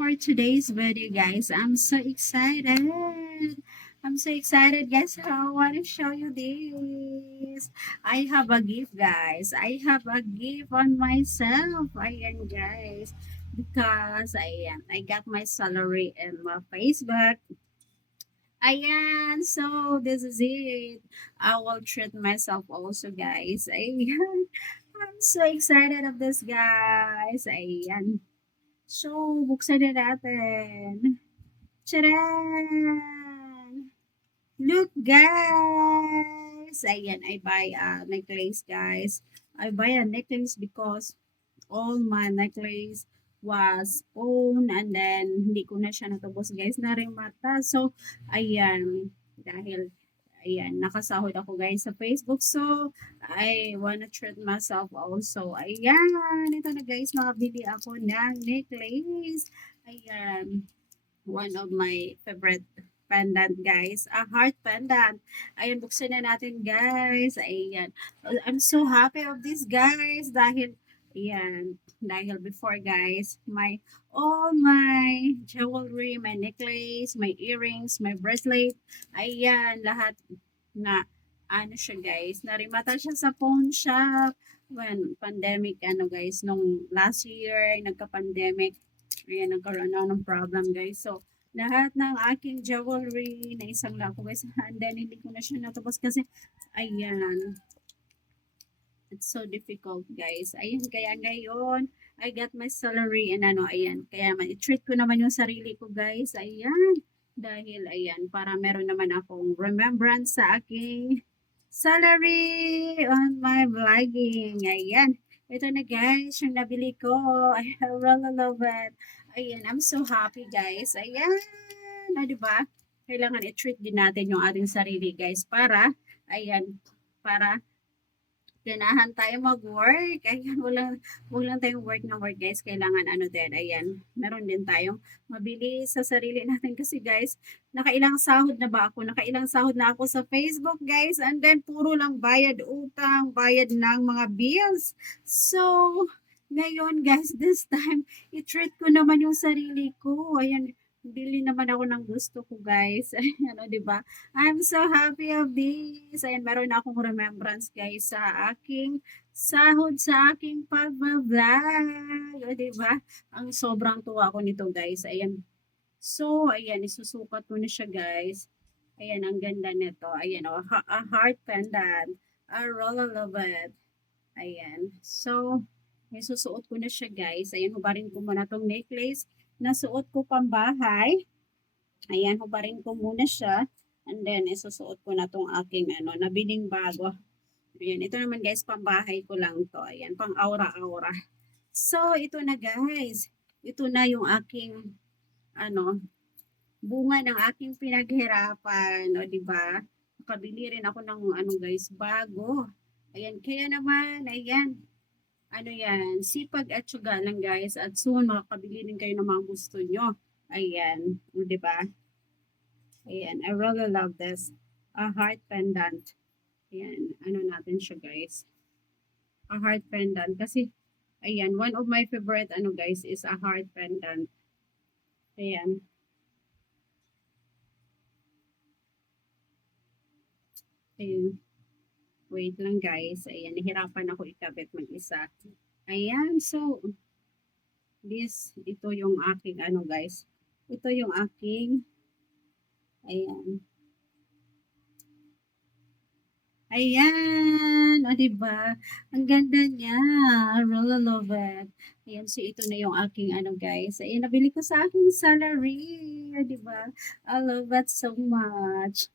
for today's video, guys. I'm so excited. I'm so excited, guys. I want to show you this. I have a gift, guys. I have a gift on myself. Ayan, guys. Because I got my salary in my Facebook. Ayan, so this is it. I will treat myself also, guys. Ayan. I'm so excited of this, guys. Ayan. So, buksan na natin. Charan! Look, guys! Ayan, I buy a necklace, guys. I buy a necklace because all my necklace was owned and then hindi ko na siya natubos, guys, na rin mata. So, ayan, dahil ayan, nakasahod ako, guys, sa Facebook. So, I wanna treat myself also. Ayan, ito na, guys, makabili ako ng necklace. Ayan, one of my favorite pendant, guys. A heart pendant. Ayan, buksan na natin, guys. Ayan. I'm so happy of this, guys. Dahil before, guys, all my jewelry, my necklace, my earrings, my bracelet, ayan, lahat na, ano siya, guys, narimata siya sa pawn shop. When pandemic, guys, nung last year, nagka-pandemic, ayan, nagkaroon ako ng problem, guys. So, lahat ng aking jewelry na isang lako, guys, and then hindi ko na siya natapos kasi, ayan, it's so difficult, guys. Ayan, kaya ngayon, I got my salary and ayan, kaya i-treat ko naman yung sarili ko, guys. Ayan, dahil, ayan, para meron naman akong remembrance sa aking salary on my vlogging. Ayan, ito na, guys, yung nabili ko. I really love it. Ayan, I'm so happy, guys. Ayan, diba? Kailangan i-treat din natin yung ating sarili, guys, para, ayan, para ganahan tayo mag-work. Ayan, wag lang tayong work na work, guys. Kailangan din, ayan, meron din tayong mabili sa sarili natin kasi, guys, nakailang sahod na ba ako? Nakailang sahod na ako sa Facebook, guys. And then, puro lang bayad utang, bayad ng mga bills. So, ngayon, guys, this time, i-treat ko naman yung sarili ko. Ayan, bili naman ako ng gusto ko, guys. Ayan, 'di ba? I'm so happy of this. Ayan, meron na akong remembrance, guys, sa aking sahod sa aking pagbablog. O, diba? Ang sobrang tuwa ko nito, guys. Ayan. So, ayan, isusukat ko na siya, guys. Ayan, ang ganda nito. Ayan, a heart pendant. I really love it. Ayan. So, isusuot ko na siya, guys. Ayan, hubarin ko muna tong necklace. Nasuot ko pang bahay. Ayan, hubarin ko muna siya. And then, isusuot ko na tong aking nabiling bago. Ayan, ito naman, guys, pambahay ko lang to. Ayan, pang aura-aura. So, ito na, guys. Ito na yung aking, bunga ng aking pinaghirapan. O, diba? Nakabili rin ako ng, guys, bago. Ayan, kaya naman, ayan. Yan, sipag at syaga lang, guys. At soon, makakabili din kayo ng mga gusto nyo. Ayan, o, diba? Ayan, I really love this. A heart pendant. Ayan, natin siya, guys. A heart pendant. Kasi, ayan, one of my favorite, guys, is a heart pendant. Ayan. Ayan. Wait lang, guys. Ayan, nahirapan ako ikabit mag-isa. Ayan, so, ito yung aking, guys. Ito yung aking, ayan. Ayan, o, diba? Ang ganda niya. I really love it. Ayan, so ito na yung aking guys. Ayan, nabili ko sa aking salary. O, diba? I love it so much.